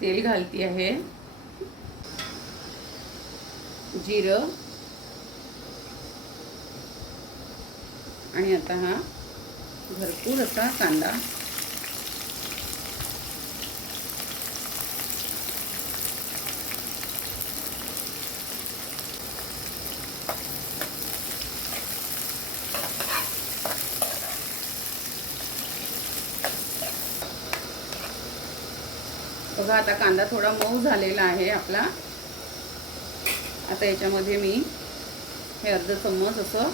तेल घालती आहे, जिरं, आणि आता हा भरपूर असा कांदा बघा. आता कांदा थोडा मऊ झालेला आहे आपला. आता याच्यामध्ये मी हे अर्धा चम्मच असं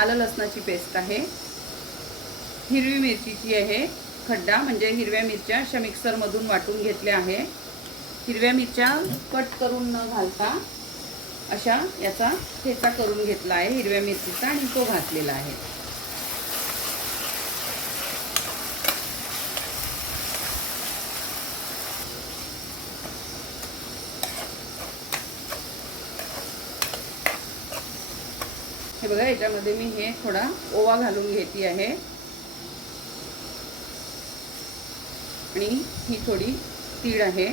आलं लसणाची पेस्ट आहे, हिरवी मिरचीची आहे खड्डा, म्हणजे हिरव्या मिरच्या अशा मिक्सरमधून वाटून घेतल्या आहे. हिरव्या मिरच्या कट करून न घालता अशा याचा ठेचा करून घेतला आहे हिरव्या मिरचीचा, आणि तो घातलेला आहे. हे बघा, याच्यामध्ये मी हे थोडा ओवा घालून घेते आहे, आणि ही थोडी तीळ आहे.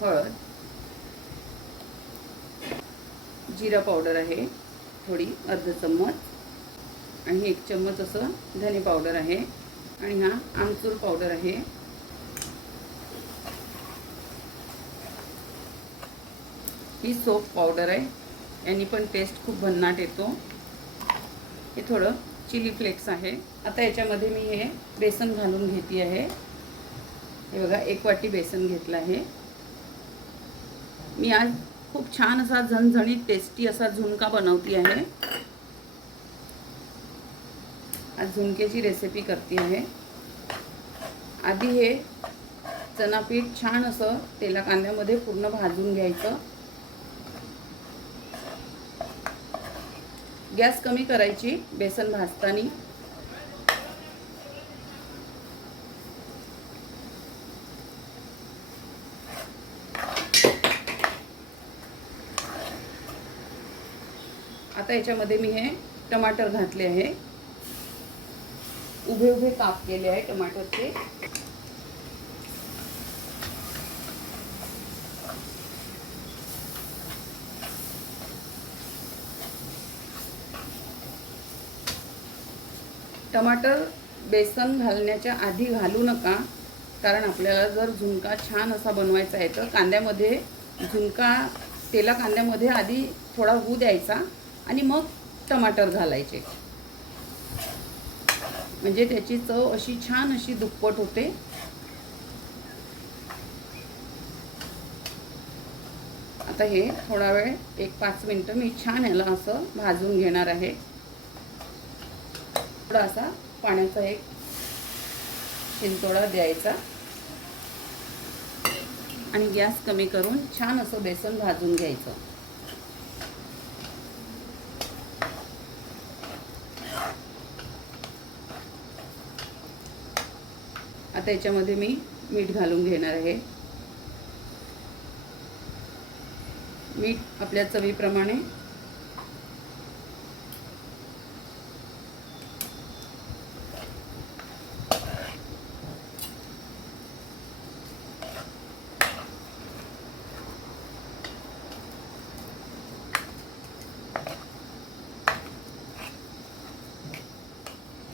हळद, जिरा पावडर आहे थोडी अर्धा चम्मच, आणि 1 चम्मच असं धने पावडर आहे, आणि हा आमचूर पावडर आहे. ही सोप पावडर आहे, यांनी पण टेस्ट खूप भन्नाट येतो. हे थोडं चिली फ्लेक्स आहे. आता याच्यामध्ये मी हे बेसन घालून घेते आहे. हे बघा, 1 वाटी बेसन घेतलं आहे मी. आज खूप छान असा झणझणीत टेस्टी असा झुणका बनवती आहे. आज झुणक्याची रेसिपी करते आहे. आधी हे चणा पीठ छान असं तेला कांद्यामध्ये पूर्ण भाजून घ्यायचं. गॅस कमी करायची बेसन भाजताना. आता याच्यामध्ये मी हे टमाटर घातले आहे, उभे उभे काप केले आहे टमाटरचे. टमाटर बेसन घालण्याच्या आधी घालू नका, कारण आपल्याला जर झुणका छान असा बनवायचा आहे तर कांद्यामध्ये झुणका तेला कांद्यामध्ये आधी थोडा होऊ द्यायचा, आणि मग टमाटर घालायचे, म्हणजे त्याची चव अशी छान अशी दुप्पट होते. आता हे थोडा वेळ 1-5 मिनिटं मी छान याला असं भाजून घेणार आहे. थोडासा पाण्याचा एक शिंतोडा द्यायचा, आणि गॅस कमी करून छान असं बेसन भाजून घ्यायचं. आता याच्यामध्ये मी मीठ घालून घेणार आहे. मीठ आपल्या चवीप्रमाणे.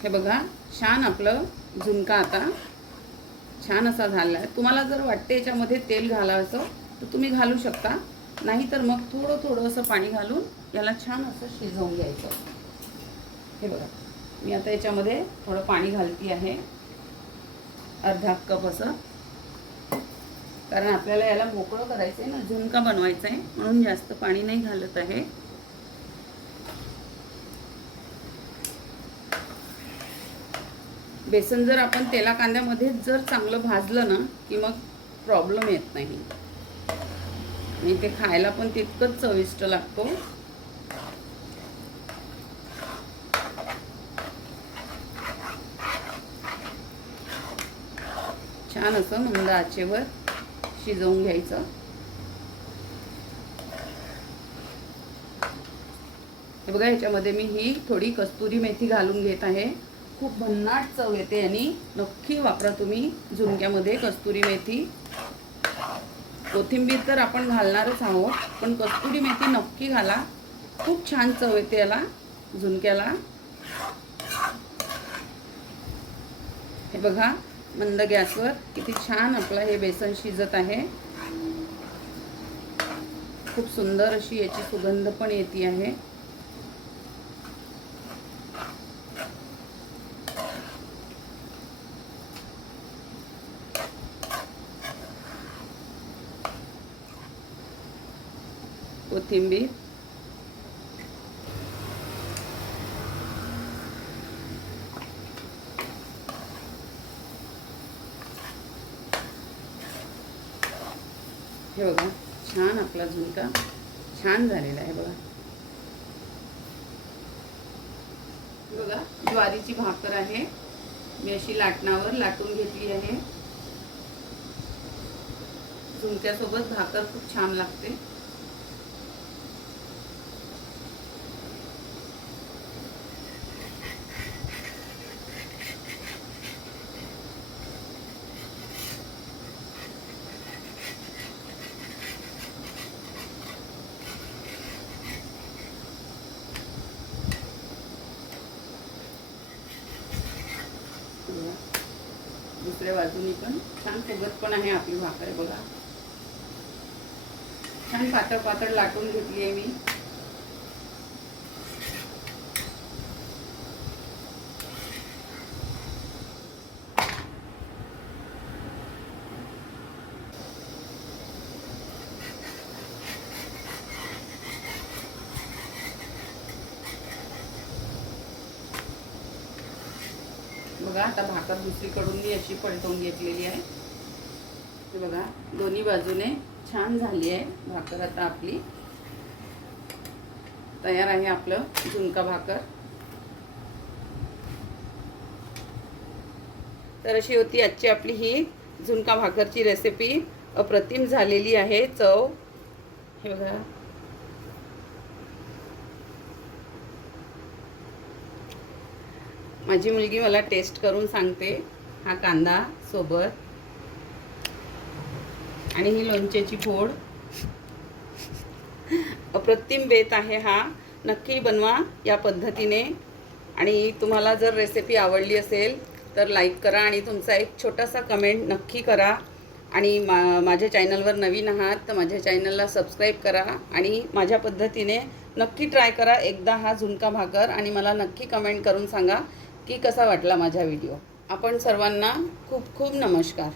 हे बघा, छान आपलं झुणका आता छान असा झाला आहे. तुम्हाला जर वाटते याच्यामध्ये तेल घालायचं तर तुम्ही घालू शकता, नाहीतर मग थोडं थोडं असं पाणी घालून याला छान असं शिजवून घ्यायचं. हे बघा, मी आता याच्यामध्ये थोडं पाणी घालती आहे, अर्धा कप असं, कारण आपल्याला याला मोकळं करायचं आहे ना, झुणका बनवायचा आहे, म्हणून जास्त पाणी नाही घालत आहे. बेसन जर आपण तेला कांद्यामध्ये जर चांगलं भाजलं ना की मग प्रॉब्लेम येत नाही, आणि ते खायला पण तितकंच चविष्ट लागतो. छान असं मंद आचेवर शिजवून घ्यायचं. हे बघा, ह्याच्यामध्ये मी ही थोडी कस्तुरी मेथी घालून घेत आहे. खूप भन्नाट चव येते आणि नक्की वापरा तुम्ही झुणक्यामध्ये कस्तुरी मेथी. कोथिंबीर तर आपण घालणारच आहोत, पण कस्तुरी मेथी नक्की घाला. खूप छान चव येते याला, झुणक्याला. हे बघा, मंद गॅसवर किती छान आपलं हे बेसन शिजत आहे. खूप सुंदर अशी याची सुगंध पण येते आहे. कोथिंबीर, हे बघा, छान आपला झुणका छान झालेला आहे बघा. बघा, ज्वारीची भाकर आहे, मी अशी लाटणावर लाटून घेतली आहे. झुणक्यासोबत भाकर खूप छान लागते. दुसऱ्या बाजूनी पण छान फुगत पण आहे आपली भाकर. बघा, छान पातळ पातळ लाटून घेतली आहे मी. बघा, आता भाकर दुसरीकडून मी अशी पलटवून घेतलेली आहे. हे बघा, दोन्ही बाजूने छान झाली आहे भाकर. आता आपली तयार आहे आपलं झुणका भाकर. तर अशी होती आजची आपली ही झुणका भाकरची रेसिपी. अप्रतिम झालेली आहे चव. हे बघा, माझी मुलगी मला टेस्ट करून सांगते. हा कांदा सोबत आणि ही लोणच्याची फोड. अप्रतिम बेत आहे हा. नक्की बनवा या पद्धतीने. आणि तुम्हाला जर रेसिपी आवडली असेल तर लाईक करा आणि तुमचा एक छोटासा कमेंट नक्की करा. आणि माझ्या चॅनलवर नवीन आहात तर माझ्या चॅनलला सबस्क्राईब करा आणि माझ्या पद्धतीने नक्की ट्राय करा एकदा हा झुणका भाकर. आणि मला नक्की कमेंट करून सांगा की कसा वाटला माझा व्हिडिओ. आपण सर्वांना खूप खूप नमस्कार.